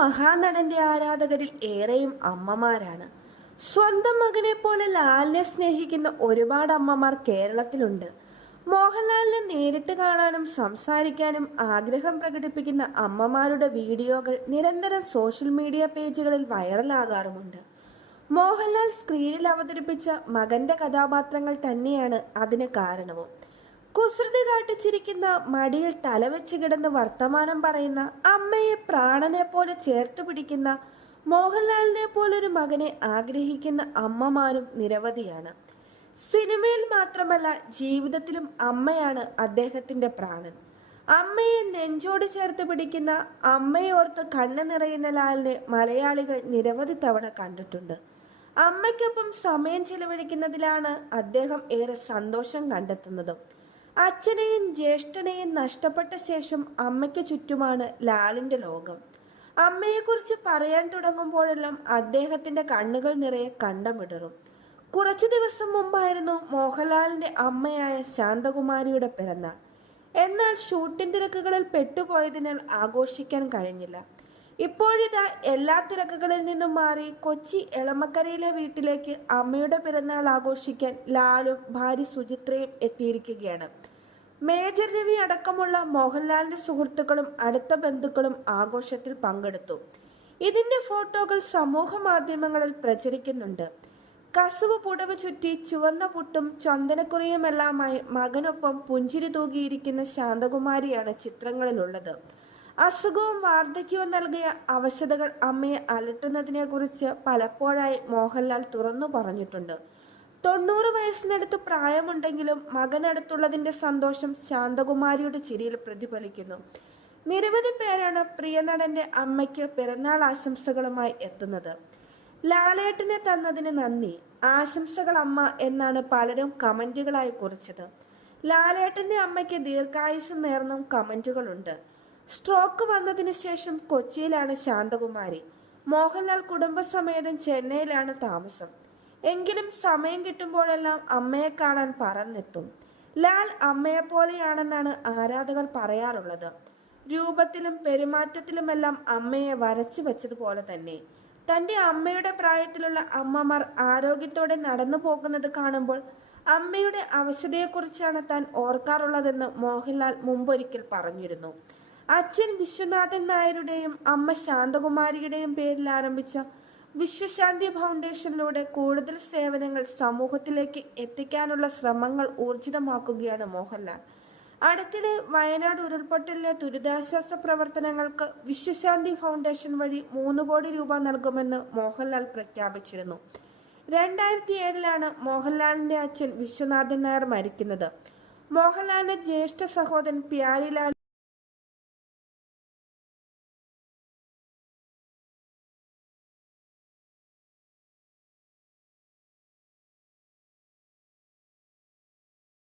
മഹാനടന്റെ ആരാധകരിൽ ഏറെയും അമ്മമാരാണ്. സ്വന്തം മകനെ പോലെ ലാലിനെ സ്നേഹിക്കുന്ന ഒരുപാട് അമ്മമാർ കേരളത്തിലുണ്ട്. മോഹൻലാലിനെ നേരിട്ട് കാണാനും സംസാരിക്കാനും ആഗ്രഹം പ്രകടിപ്പിക്കുന്ന അമ്മമാരുടെ വീഡിയോകൾ നിരന്തരം സോഷ്യൽ മീഡിയ പേജുകളിൽ വൈറലാകാറുമുണ്ട്. മോഹൻലാൽ സ്ക്രീനിൽ അവതരിപ്പിച്ച മകന്റെ കഥാപാത്രങ്ങൾ തന്നെയാണ് അതിന് കാരണവും. കുസൃതി കാട്ടിച്ചിരിക്കുന്ന, മടിയിൽ തലവെച്ച് കിടന്ന് വർത്തമാനം പറയുന്ന, അമ്മയെ പ്രാണനെ പോലെ ചേർത്തു പിടിക്കുന്ന, മോഹൻലാലിനെ പോലൊരു മകനെ ആഗ്രഹിക്കുന്ന അമ്മമാരും നിരവധിയാണ്. സിനിമയിൽ മാത്രമല്ല, ജീവിതത്തിലും അമ്മയാണ് അദ്ദേഹത്തിന്റെ പ്രാണൻ. അമ്മയെ നെഞ്ചോട് ചേർത്ത് പിടിക്കുന്ന, അമ്മയോർത്ത് കണ്ണ് നിറയുന്ന ലാലിനെ മലയാളികൾ നിരവധി തവണ കണ്ടിട്ടുണ്ട്. അമ്മയ്ക്കൊപ്പം സമയം ചെലവഴിക്കുന്നതിലാണ് അദ്ദേഹം ഏറെ സന്തോഷം കണ്ടെത്തുന്നതും. അച്ഛനെയും ജ്യേഷ്ഠനെയും നഷ്ടപ്പെട്ട ശേഷം അമ്മയ്ക്ക് ചുറ്റുമാണ് ലാലിന്റെ ലോകം. അമ്മയെക്കുറിച്ച് പറയാൻ തുടങ്ങുമ്പോഴെല്ലാം അദ്ദേഹത്തിന്റെ കണ്ണുകൾ നിറയെ കണ്ടമിടറും. കുറച്ചു ദിവസം മുമ്പായിരുന്നു മോഹൻലാലിന്റെ അമ്മയായ ശാന്തകുമാരിയുടെ പിറന്നാൾ. എന്നാൽ ഷൂട്ടിംഗ് തിരക്കുകളിൽ പെട്ടുപോയതിനാൽ ആഘോഷിക്കാൻ കഴിഞ്ഞില്ല. ഇപ്പോഴിതാ എല്ലാ തിരക്കുകളിൽ നിന്നും മാറി കൊച്ചി എളമക്കരയിലെ വീട്ടിലേക്ക് അമ്മയുടെ പിറന്നാൾ ആഘോഷിക്കാൻ ലാലും ഭാര്യ സുചിത്രയും എത്തിയിരിക്കുകയാണ്. മേജർ രവി അടക്കമുള്ള മോഹൻലാലിന്റെ സുഹൃത്തുക്കളും അടുത്ത ബന്ധുക്കളും ആഘോഷത്തിൽ പങ്കെടുത്തു. ഇതിന്റെ ഫോട്ടോകൾ സമൂഹ മാധ്യമങ്ങളിൽ പ്രചരിക്കുന്നുണ്ട്. കസുവ് പുടവ് ചുറ്റി ചുവന്ന പുട്ടും ചന്ദനക്കുറിയുമെല്ലാമായി മകനൊപ്പം പുഞ്ചിരി തൂകിയിരിക്കുന്ന ശാന്തകുമാരിയാണ് ചിത്രങ്ങളിലുള്ളത്. അസുഖവും വാർദ്ധക്യവും നൽകിയ അവശതകൾ അമ്മയെ അലട്ടുന്നതിനെ കുറിച്ച് പലപ്പോഴായി മോഹൻലാൽ തുറന്നു പറഞ്ഞിട്ടുണ്ട്. 90 വയസ്സിനടുത്ത് പ്രായമുണ്ടെങ്കിലും മകനടുത്തുള്ളതിന്റെ സന്തോഷം ശാന്തകുമാരിയുടെ ചിരിയിൽ പ്രതിഫലിക്കുന്നു. നിരവധി പേരാണ് പ്രിയ നടന്റെ അമ്മയ്ക്ക് പിറന്നാൾ ആശംസകളുമായി എത്തുന്നത്. ലാലേട്ടനെ തന്നതിന് നന്ദി, ആശംസകൾ അമ്മ എന്നാണ് പലരും കമന്റുകളായി കുറിച്ചത്. ലാലേട്ടന്റെ അമ്മയ്ക്ക് ദീർഘായുസ്സും നേർന്നും കമന്റുകളുണ്ട്. സ്ട്രോക്ക് വന്നതിന് ശേഷം കൊച്ചിയിലാണ് ശാന്തകുമാരി. മോഹൻലാൽ കുടുംബസമേതം ചെന്നൈയിലാണ് താമസം. എങ്കിലും സമയം കിട്ടുമ്പോഴെല്ലാം അമ്മയെ കാണാൻ പറന്നെത്തും. ലാൽ അമ്മയെപ്പോലെയാണെന്നാണ് ആരാധകർ പറയാറുള്ളത്. രൂപത്തിലും പെരുമാറ്റത്തിലുമെല്ലാം അമ്മയെ വരച്ചു വെച്ചതുപോലെ തന്നെ. തന്റെ അമ്മയുടെ പ്രായത്തിലുള്ള അമ്മമാർ ആരോഗ്യത്തോടെ നടന്നു പോകുന്നത് കാണുമ്പോൾ അമ്മയുടെ അവശതയെക്കുറിച്ചാണ് താൻ ഓർക്കാറുള്ളതെന്ന് മോഹൻലാൽ മുമ്പൊരിക്കൽ പറഞ്ഞിരുന്നു. അച്ഛൻ വിശ്വനാഥൻ നായരുടെയും അമ്മ ശാന്തകുമാരിയുടെയും പേരിൽ ആരംഭിച്ച വിശ്വശാന്തി ഫൗണ്ടേഷനിലൂടെ കൂടുതൽ സേവനങ്ങൾ സമൂഹത്തിലേക്ക് എത്തിക്കാനുള്ള ശ്രമങ്ങൾ ഊർജിതമാക്കുകയാണ് മോഹൻലാൽ. അടുത്തിടെ വയനാട് ഉരുൾപൊട്ടലിലെ ദുരിതാശ്വാസ പ്രവർത്തനങ്ങൾക്ക് വിശ്വശാന്തി ഫൗണ്ടേഷൻ വഴി 3 കോടി രൂപ നൽകുമെന്ന് മോഹൻലാൽ പ്രഖ്യാപിച്ചിരുന്നു. 2007 മോഹൻലാലിന്റെ അച്ഛൻ വിശ്വനാഥൻ നായർ മരിക്കുന്നത്. മോഹൻലാലിന്റെ ജ്യേഷ്ഠ സഹോദരൻ പ്യാരിലാൽ